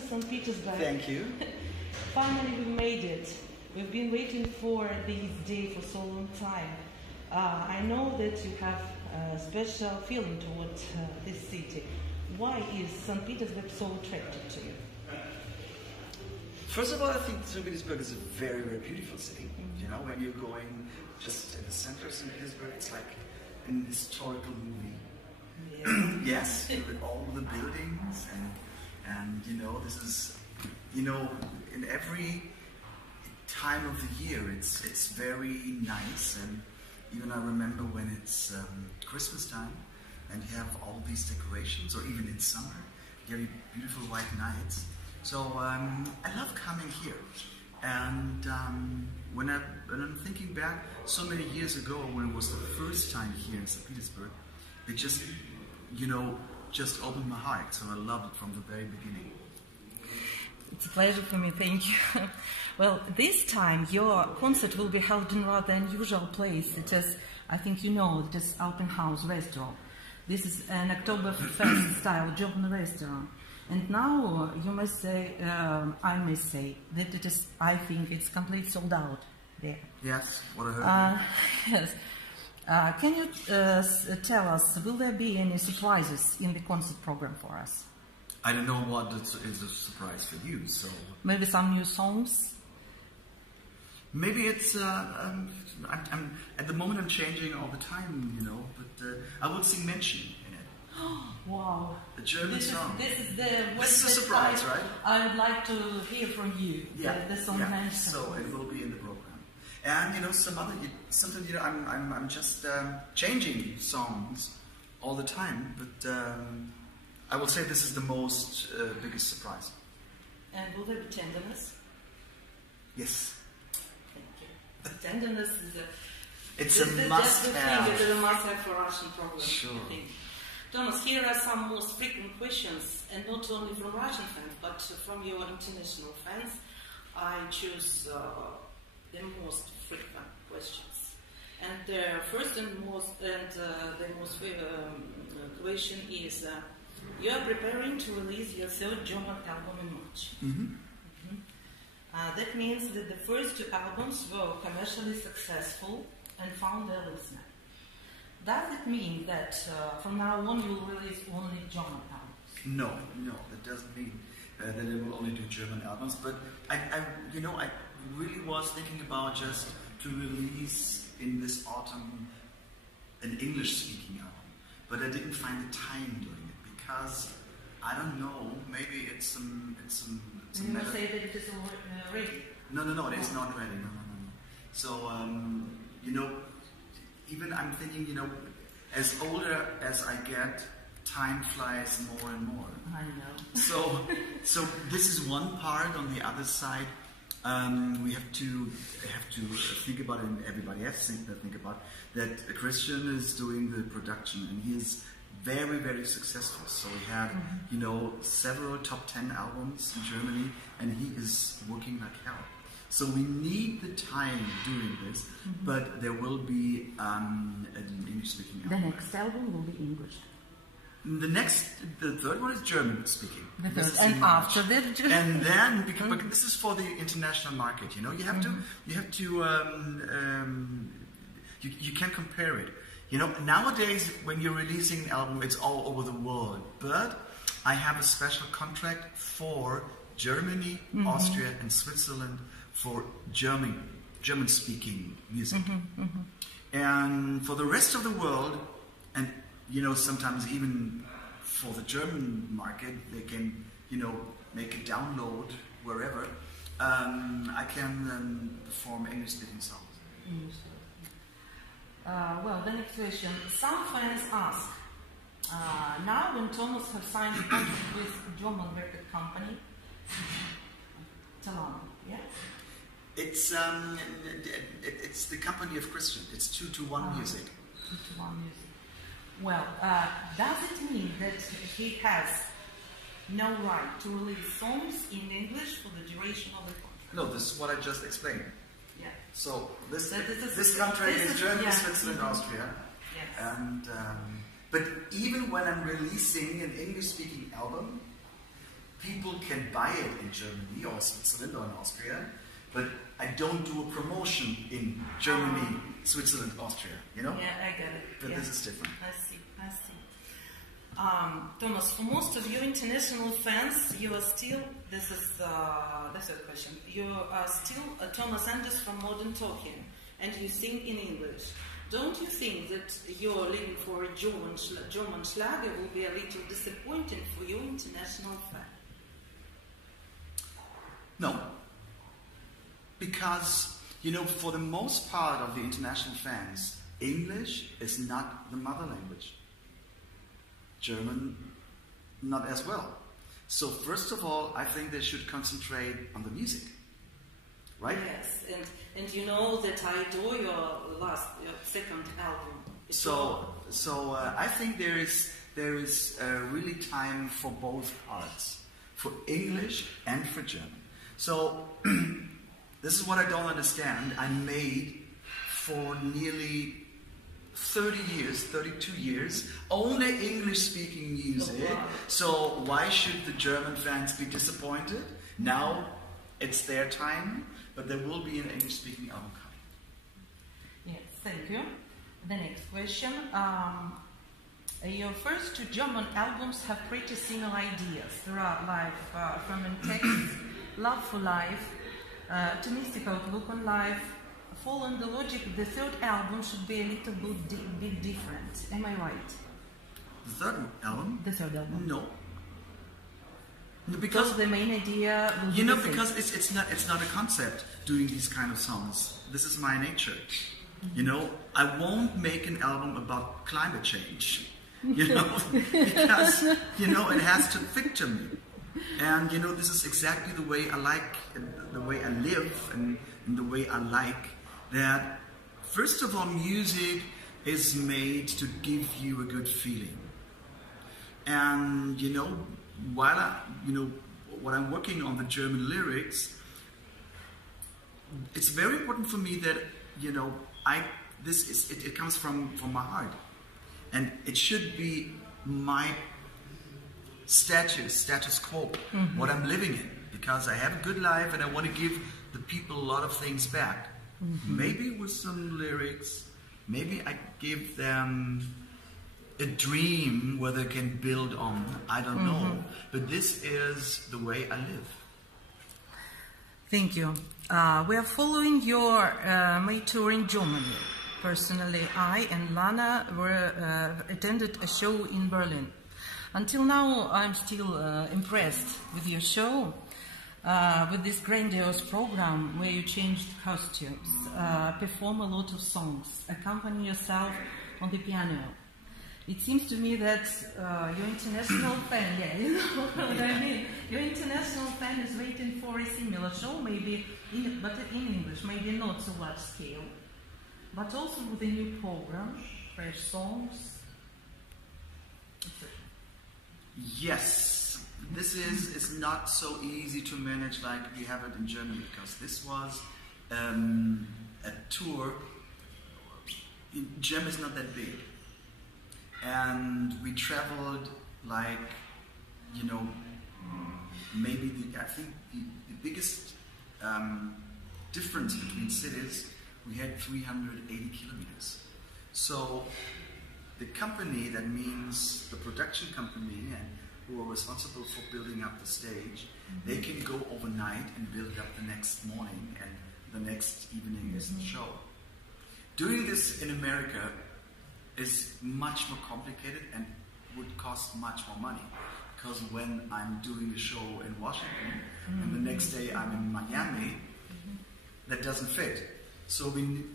to St. Petersburg. Thank you. Finally, we made it. We've been waiting for this day for so long time. I know that you have a special feeling towards this city. Why is St. Petersburg so attractive to you? First of all, I think St. Petersburg is a very, very beautiful city. You know, when you're going just in the center of St. Petersburg, it's like an historical movie. Yeah. Yes, with all the buildings and you know, this is, you know, in every time of the year, it's very nice. And even I remember when it's Christmas time and you have all these decorations, or even in summer, you have beautiful white nights. So I love coming here. And when I'm thinking back so many years ago, when it was the first time here in St. Petersburg, it just, you know, just opened my heart. So I loved it from the very beginning. It's a pleasure for me, thank you. Well, this time your concert will be held in a rather unusual place. It is, I think you know, it is Alpenhaus restaurant. This is an Oktoberfest style German restaurant. And now you must say, I must say, that it is, I think it's completely sold out there. Yes, what I heard. Yes. Can you tell us, will there be any surprises in the concert program for us? I don't know what is a surprise for you, so... Maybe some new songs? Maybe it's... at the moment I'm changing all the time, you know, but I would sing Menschen in it. Wow. A German song. This is a surprise, right? I would like to hear from you. Yeah. The song Menschen. So it will be in the program. And you know, something, you know, I'm just changing songs all the time, but I will say this is the most biggest surprise. And will there be tenderness? Yes. Thank you. Tenderness is it's a must-have. It's a must-have for Russian program. Sure. I think. Thomas, here are some most frequent questions, and not only from Russian fans, but from your international fans. I choose the most frequent questions. And the first and the most question is, you are preparing to release your third German album in March. That means that the first two albums were commercially successful and found their listener. Does it mean that from now on you will release only German albums? No, that doesn't mean that I will only do German albums. But I really was thinking about just to release in this autumn an English-speaking album, but I didn't find the time doing it because I don't know. Maybe it's some. You must say that it is ready. No, it is not ready. No. So you know. Even I'm thinking, you know, as older as I get, time flies more and more. I know. So this is one part. On the other side, we have to think about it, and everybody has to think about that. Christian is doing the production, and he is very, very successful. So we have, you know, several top 10 albums in Germany, and he is working like hell. So we need the time doing this, but there will be an English-speaking album. The next album will be English. The third one is German-speaking. And after that, and then because this is for the international market, you know, you have to, you can't compare it. You know, nowadays when you're releasing an album, it's all over the world. But I have a special contract for Germany, Austria, and Switzerland for German-speaking music. And for the rest of the world, and you know, sometimes even for the German market, they can, you know, make a download wherever. I can perform English-speaking songs. Well, the next question. Some fans ask, now when Thomas has signed a contract with German record company, Thimas, yeah? It's the company of Christian. It's 2-to-1 Music. 2-to-1 Music. Well, does it mean that he has no right to release songs in English for the duration of the contract? No, this is what I just explained. Yeah. So this contract is Germany, Switzerland, Austria. Yes. And but even when I'm releasing an English-speaking album, people can buy it in Germany or Switzerland or in Austria, but I don't do a promotion in Germany, Switzerland, Austria, you know? Yeah, I get it. But yeah. this is different. I see. Thomas, for most of your international fans, you are still, that's a question, you are still Thomas Anders from Modern Talking, and you sing in English. Don't you think that your living for a German Schlager will be a little disappointing for your international fan? No. Because, you know, for the most part of the international fans, English is not the mother language. German, not as well. So first of all, I think they should concentrate on the music, right? Yes, and you know that I adore your second album. I think there is really time for both parts, for English and for German. So this is what I don't understand. I made for nearly 30 years, 32 years, only English-speaking music. Oh, wow. So why should the German fans be disappointed? Now it's their time, but there will be an English-speaking album coming. Yes, thank you. The next question. Your first two German albums have pretty similar ideas. There are Life from Text, Love for Life, To Mystic Outlook on Life. Following the logic, the third album should be a little bit different. Am I right? The third album? The third album. No. Because the main idea will be the same. Because it's not a concept doing these kind of songs. This is my nature. You know, I won't make an album about climate change. You know, because you know it has to fit to me. And you know, this is exactly the way I like, the way I live, and the way I like. That first of all, music is made to give you a good feeling. And you know, while I'm working on the German lyrics, it's very important for me that you know it comes from my heart, and it should be my status quo, what I'm living in, because I have a good life and I want to give the people a lot of things back. Maybe with some lyrics, maybe I give them a dream where they can build on. I don't know, but this is the way I live. Thank you. We are following your May tour in Germany. Personally, I and Lana attended a show in Berlin. Until now, I'm still impressed with your show, with this grandiose program where you changed costumes, perform a lot of songs, accompany yourself on the piano. It seems to me that your international fan, yeah, you know what I mean. Your international fan is waiting for a similar show, maybe, but in English, maybe not so large scale, but also with a new program, fresh songs, etc. Yes, this is not so easy to manage like we have it in Germany, because this was a tour. Germany is not that big, and we traveled like, you know, maybe I think the biggest difference between cities, we had 380 kilometers. So the company, that means the production company, and who are responsible for building up the stage, they can go overnight and build it up the next morning, and the next evening is the show. Doing this in America is much more complicated and would cost much more money, because when I'm doing a show in Washington and the next day I'm in Miami, that doesn't fit. So we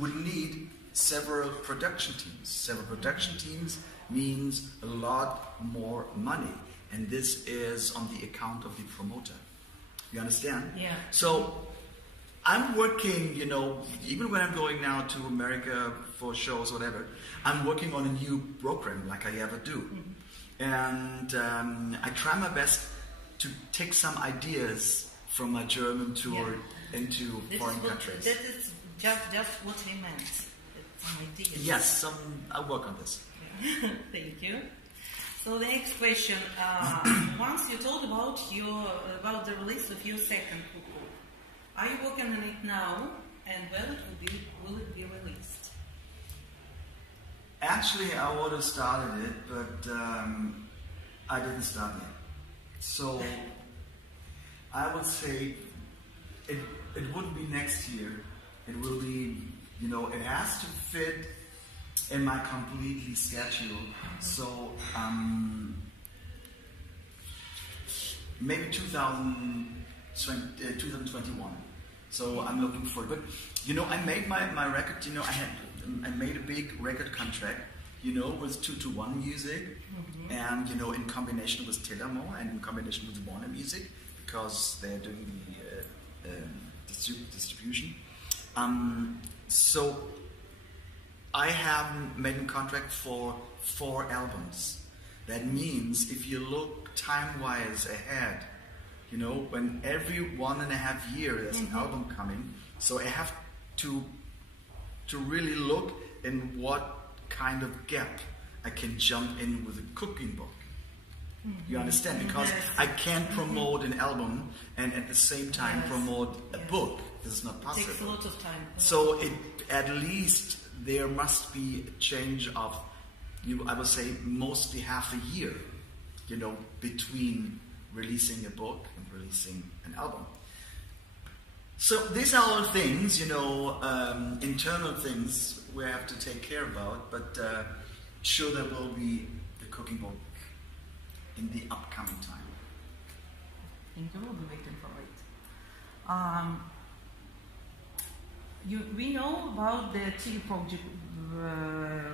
would need several production teams. Several production teams means a lot more money, and this is on the account of the promoter. You understand? Yeah. So I'm working, you know, even when I'm going now to America for shows, whatever, I'm working on a new program like I ever do. And I try my best to take some ideas from my German tour into foreign countries. That is just what I meant. Some ideas. Yes, I'll work on this. Yeah. Thank you. So So the next question. Once you told about the release of your second book, are you working on it now, and when will it be released? Actually, I would have started it, but I didn't start yet. So I would say it wouldn't be next year. It will be, it has to fit in my completely schedule. So maybe 2021. So I'm looking for it. But I made my record. I made a big record contract. With 221 Music, and in combination with Thimas and in combination with Warner Music, because they're doing the distribution. So I have made a contract for 4 albums. That means if you look time-wise ahead, when every 1.5 years there's an album coming, so I have to really look in what kind of gap I can jump in with a cooking book. You understand? Because I can't promote an album and at the same time promote a book. This is not possible. It takes a lot of time. So at least there must be a change of, I would say, mostly half a year, between releasing a book and releasing an album. So these are all things, internal things we have to take care about, but sure there will be the cooking book in the upcoming time. I think you will be waiting for it. We know about the TV project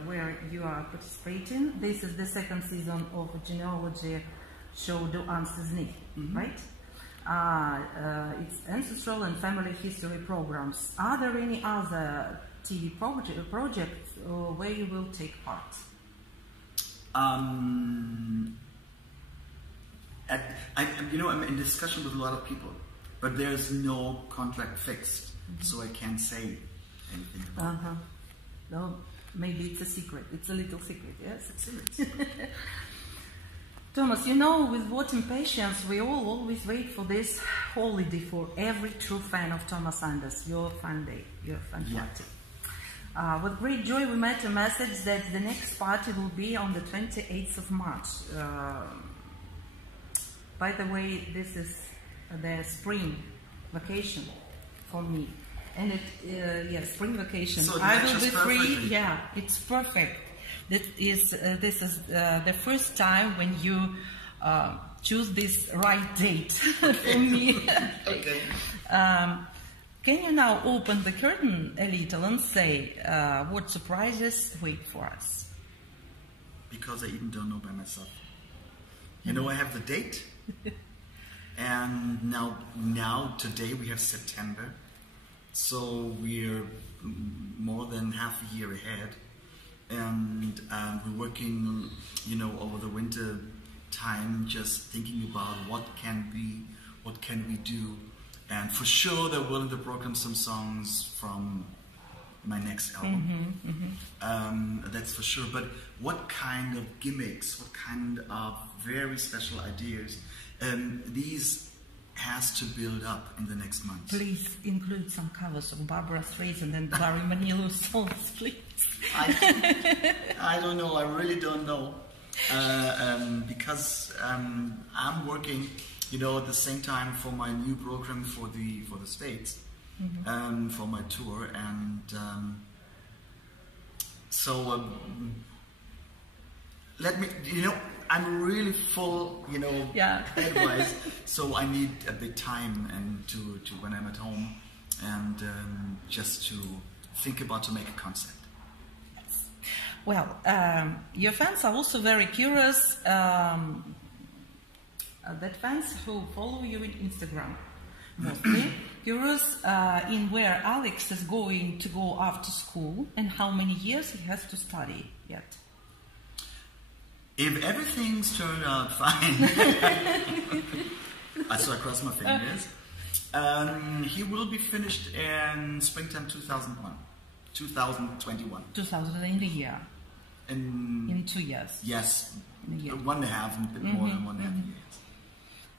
where you are participating. This is the second season of a genealogy show, Du Answers Nicht, right? It's ancestral and family history programs. Are there any other TV projects where you will take part? I'm in discussion with a lot of people, but there's no contract fixed, so I can't say anything about it. No, maybe it's a secret. It's a little secret, yes? It's a secret. Thomas, with what impatience we all always wait for this holiday for every true fan of Thomas Anders, your fan day, your fan party. With great joy we met a message that the next party will be on the 28th of March. By the way, this is the spring vacation for me. And spring vacation. So I will be free. Yeah, it's perfect. This is the first time when you choose this right date for me. Okay. Can you now open the curtain a little and say what surprises wait for us? Because I even don't know by myself. I have the date, and now today we have September, so we're more than half a year ahead. And we're working, over the winter time, just thinking about what can we do, and for sure there will in the program some songs from my next album. That's for sure. But what kind of gimmicks, what kind of very special ideas, these has to build up in the next months. Please include some covers of Barbara Streisand and Barry Manilow songs, please. I don't know. I really don't know, because I'm working, at the same time for my new program for the States, for my tour, and let me, I'm really full, head-wise, so I need a bit time and to when I'm at home, and just to think about to make a concept. Yes. Well, your fans are also very curious. That fans who follow you in Instagram, mostly curious in where Alex is going to go after school and how many years he has to study yet. If everything's turned out fine, I cross my fingers, he will be finished in springtime 2021. 2000 in the year. In 2 years. Yes, In a year. 1.5, a bit more than 1.5 years.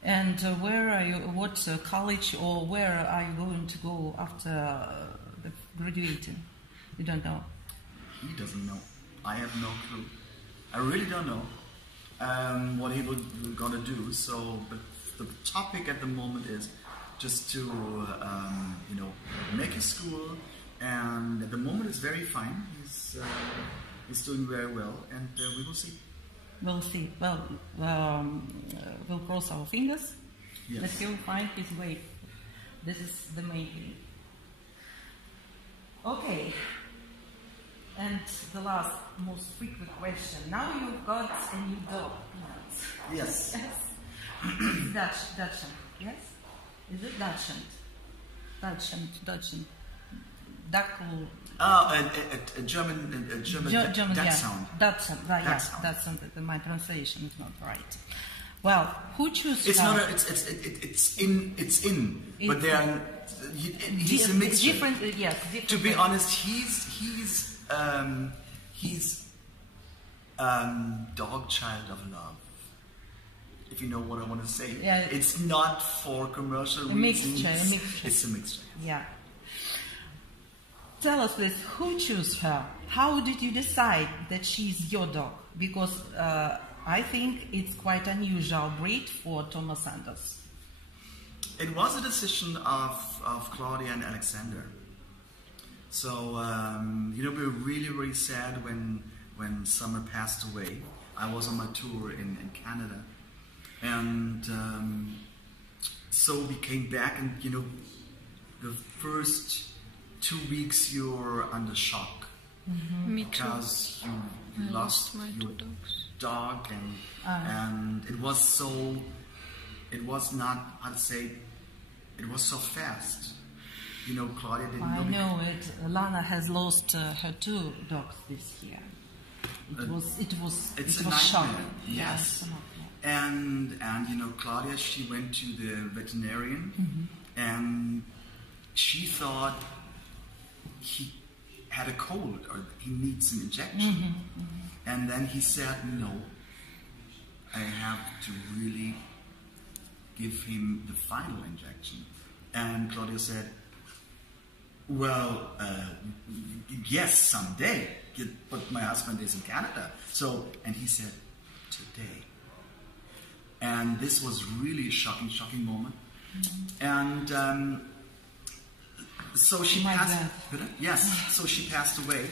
And where are you? What college or where are you going to go after the graduating? You don't know. He doesn't know. I have no clue. I really don't know what he will gonna do. So, but the topic at the moment is just to make his school, and at the moment it's very fine. He's doing very well, and we will see. We'll see. Well, we'll cross our fingers. Yes. That he will find his way. This is the main thing. Okay. And the last, most frequent question. Now you've got a new dog, Thimas. Yes. Yes. Dachshund. Yes? Is it Dachshund? Dachshund. Dackel. A German dachshund. Dachshund. Right, yes, Dachshund. Dachshund. My translation is not right. Well, who chooses? It's how? not. It's in. But they are. He's a mixture. Different. Yes. Different. To be honest, he's dog child of love. If you know what I want to say. Yeah. It's not for commercial reasons. A mixture. It's a mixture. Yeah. Tell us, please, who chose her? How did you decide that she's your dog? Because I think it's quite unusual breed for Thomas Sanders. It was a decision of Claudia and Alexander. So, we were really, really sad when Summer passed away. I was on my tour in Canada. And so we came back, and, the first 2 weeks you're under shock. Mm-hmm. Me too. Because you lost my your 2 dogs. dog, and it was not, I'd say, it was so fast. Claudia didn't know. I know it. Lana has lost her 2 dogs this year. It was shocking. Yes. And Claudia, she went to the veterinarian, and she thought he had a cold or he needs an injection. And then he said, no, I have to really give him the final injection. And Claudia said, well, yes, someday, but my husband is in Canada. So, and he said, today. And this was really a shocking moment. And so she passed. Yes, so she passed away.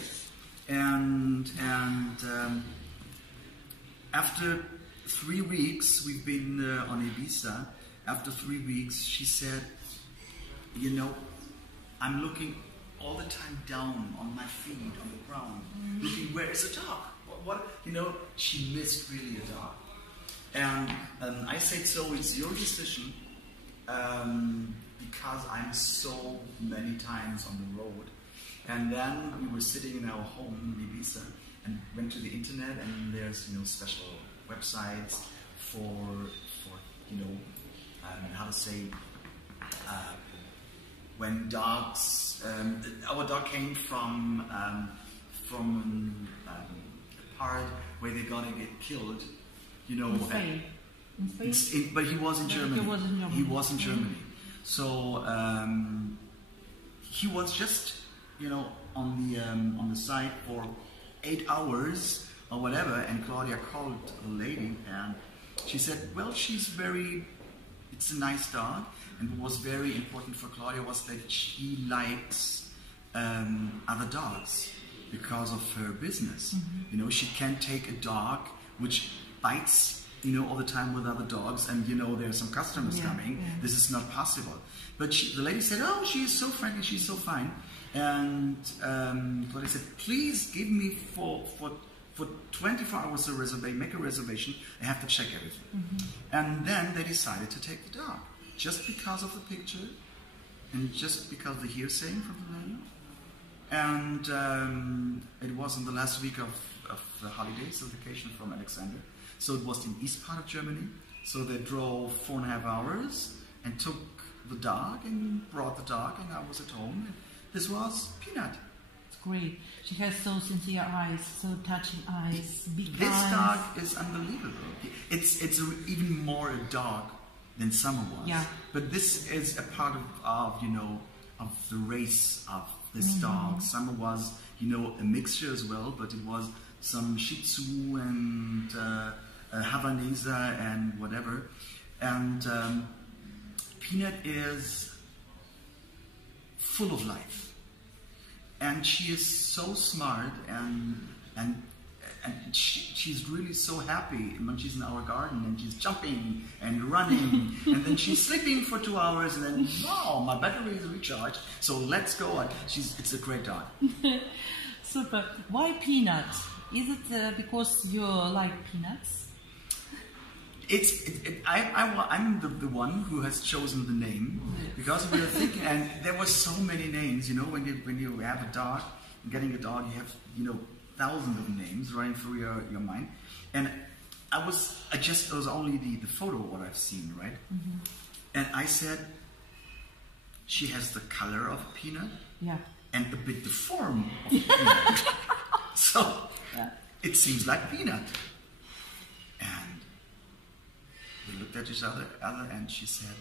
And after 3 weeks, we've been on Ibiza. After 3 weeks, she said, I'm looking all the time down on my feet, on the ground, looking, where is a dog? What? She missed really a dog. And I said, so it's your decision, because I'm so many times on the road. And then we were sitting in our home in Ibiza and went to the internet, and there's special websites for how to say, when dogs. Our dog came from a part where they're gonna get killed. In Spain? But he was in Germany. He was in Germany. So he was just, on the site for 8 hours or whatever. And Claudia called a lady, and she said, "Well, it's a nice dog." And what was very important for Claudia was that she likes other dogs because of her business. She can't take a dog which bites, all the time with other dogs, and there are some customers coming. Yeah. This is not possible. But the lady said, "Oh, she is so friendly, she's so fine." And Claudia said, "Please give me for 24 hours a reservation, make a reservation. I have to check everything." And then they decided to take the dog, just because of the picture, and just because the hearsay from the lady. And it was in the last week of the holidays, the vacation from Alexander. So it was in east part of Germany. So they drove 4.5 hours and took the dog and brought the dog, and I was at home. And this was Peanut. It's great. She has so sincere eyes, so touching eyes, big eyes. This dog is unbelievable. It's even more a dog than Summer was. Yeah. But this is a part of you know, of the race of this dog. Summer was, you know, a mixture as well, but it was some Shih Tzu and Havanese and whatever. And Peanut is full of life, and she is so smart, and she's really so happy when she's in our garden, and she's jumping and running, and then she's sleeping for 2 hours, and then wow, my battery is recharged, so let's go. It's a great dog. Super. Why Peanut? Is it because you like peanuts? I'm the one who has chosen the name, because we were thinking, and there were so many names. You know, when you have a dog, getting a dog, you have, you know, thousands of names running through your mind. And it was only the photo what I've seen, right? And I said, she has the color of a peanut, yeah, and a bit the form of a peanut. So yeah, it seems like Peanut. And we looked at each other, and she said,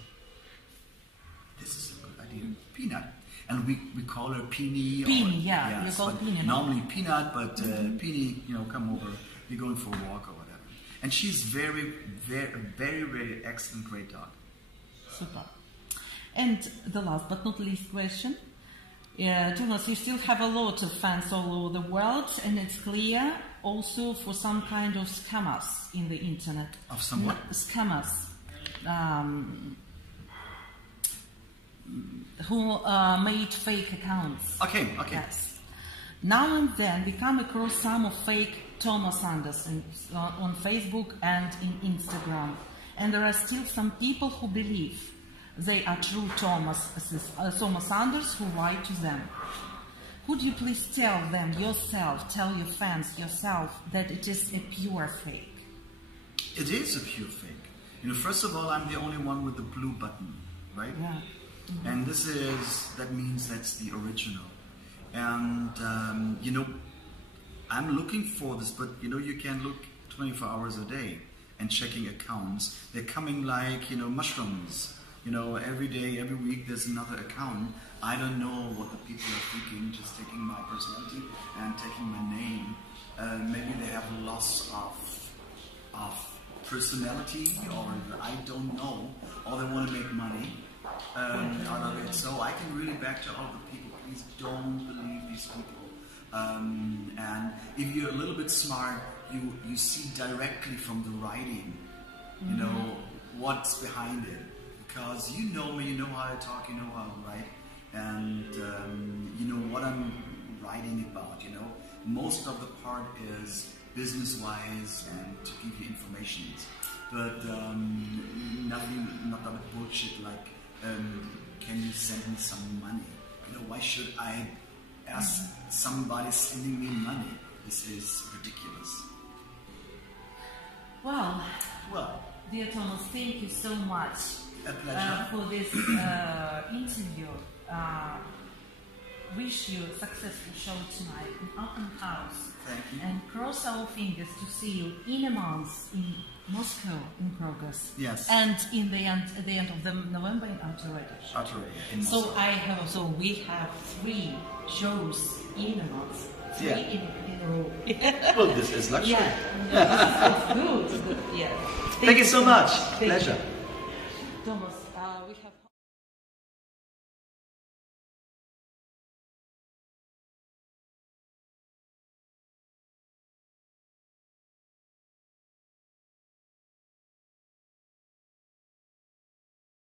"This is a good idea, Peanut." And we call her Peony. Peony, yeah, you yes, call Peony. Normally Peanut, but Peony, you know, come over. You're going for a walk or whatever. And she's very, very excellent, great dog. Super. And the last but not least question. Thimas, you still have a lot of fans all over the world, and it's clear also for some kind of scammers in the internet. Of some what? Scammers. Who made fake accounts. Okay. Yes. Now and then we come across some of fake Thomas Anderson on Facebook and in Instagram. And there are still some people who believe they are true Thomas Anders who write to them. Could you please tell them yourself, tell your fans yourself, that it is a pure fake? It is a pure fake. You know, first of all, I'm the only one with the blue button, right? Yeah. And that means that's the original. And, you know, I'm looking for this, but, you know, you can look 24 hours a day and checking accounts. They're coming like, you know, mushrooms. You know, every day, every week, there's another account. I don't know what the people are thinking, just taking my personality and taking my name. Maybe they have a loss of personality, or I don't know, or they want to make money out of it. So I can really back to all the people, please don't believe these people. And if you're a little bit smart, you see directly from the writing, you know, what's behind it. Because you know me, you know how I talk, you know how I write, and you know what I'm writing about, you know. Most of the part is business-wise and to give you information. But nothing, not that bullshit like, can you send me some money? You know, why should I ask somebody sending me money? This is ridiculous. Well, dear Thomas, thank you so much. A pleasure. For this interview. Wish you a successful show tonight in Open House. Thank you. And cross our fingers to see you in a month in Moscow in progress. Yes. And in the end, at the end of November in Arturage. So we have 3 shows in a month. 3 Yeah. in a row. Well, this is luxury. Yeah. It's good. Yeah. Thank you so much. Pleasure. Thomas.